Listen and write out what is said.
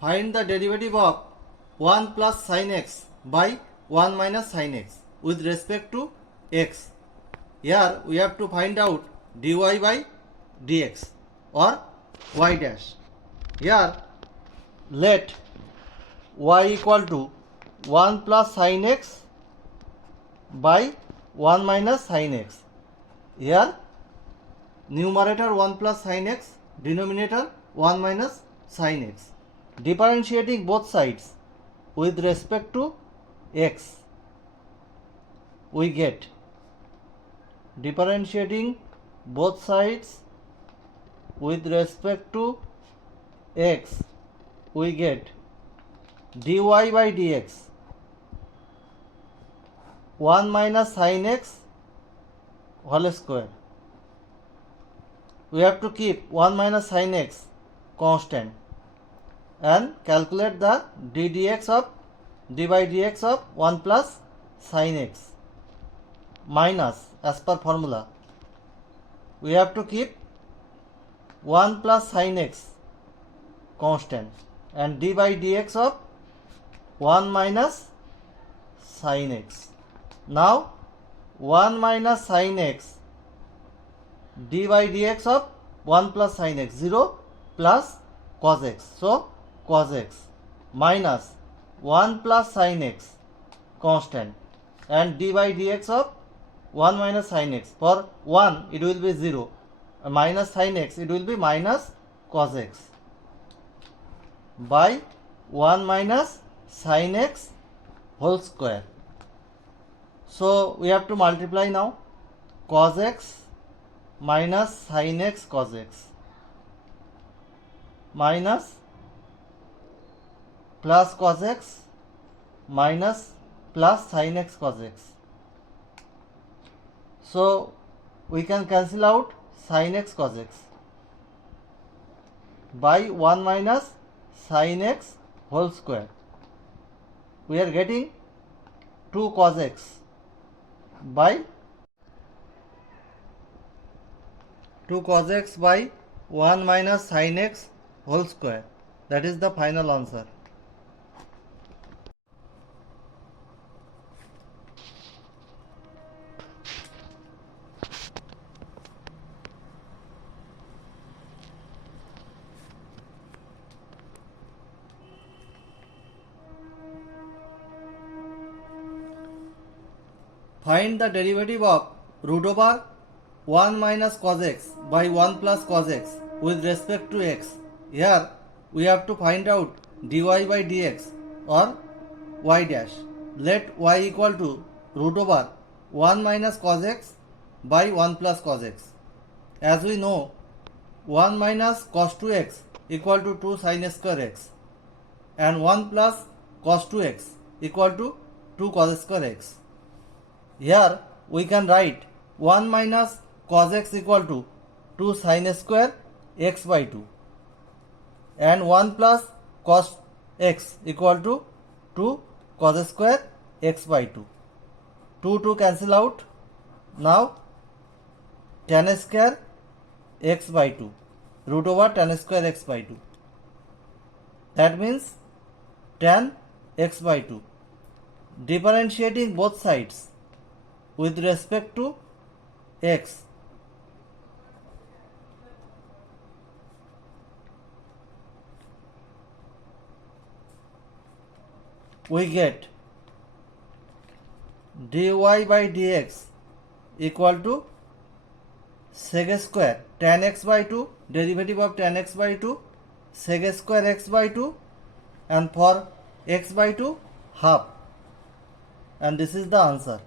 Find the derivative of 1 plus sin x by 1 minus sin x with respect to x. Here we have to find out dy by dx or y dash. Here let y equal to 1 plus sin x by 1 minus sin x. Here numerator 1 plus sin x, denominator 1 minus sin x. Differentiating both sides with respect to x, we get differentiating both sides with respect to x, we get dy by dx 1 minus sin x whole square. We have to keep 1 minus sin x constant and calculate the dy by dx of 1 plus sin x minus, as per formula, we have to keep 1 plus sin x constant and d by dx of 1 minus sin x. Now 1 minus sin x d by dx of 1 plus sin x, 0 plus cos x, so cos x minus 1 plus sin x constant and d by dx of 1 minus sin x. For 1 it will be 0, minus sin x it will be minus cos x by 1 minus sin x whole square. So we have to multiply now. Cos x minus sin x cos x minus plus cos x minus plus sin x cos x. So we can cancel out sin x cos x by 1 minus sin x whole square. We are getting 2 cos x by 1 minus sin x whole square. That is the final answer. Find the derivative of root over 1 minus cos x by 1 plus cos x with respect to x. Here we have to find out dy by dx or y dash. Let y equal to root over 1 minus cos x by 1 plus cos x. As we know, 1 minus cos 2x equal to 2 sin square x and 1 plus cos 2x equal to 2 cos square x. Here we can write 1 minus cos x equal to 2 sin square x by 2 and 1 plus cos x equal to 2 cos square x by 2. 2 cancel out. Now tan square x by 2 root over tan square x by 2. That means tan x by 2. Differentiating both sides with respect to x, we get dy by dx equal to sec square tan x by 2, derivative of tan x by 2, sec square x by 2, and for x by 2 half, and this is the answer.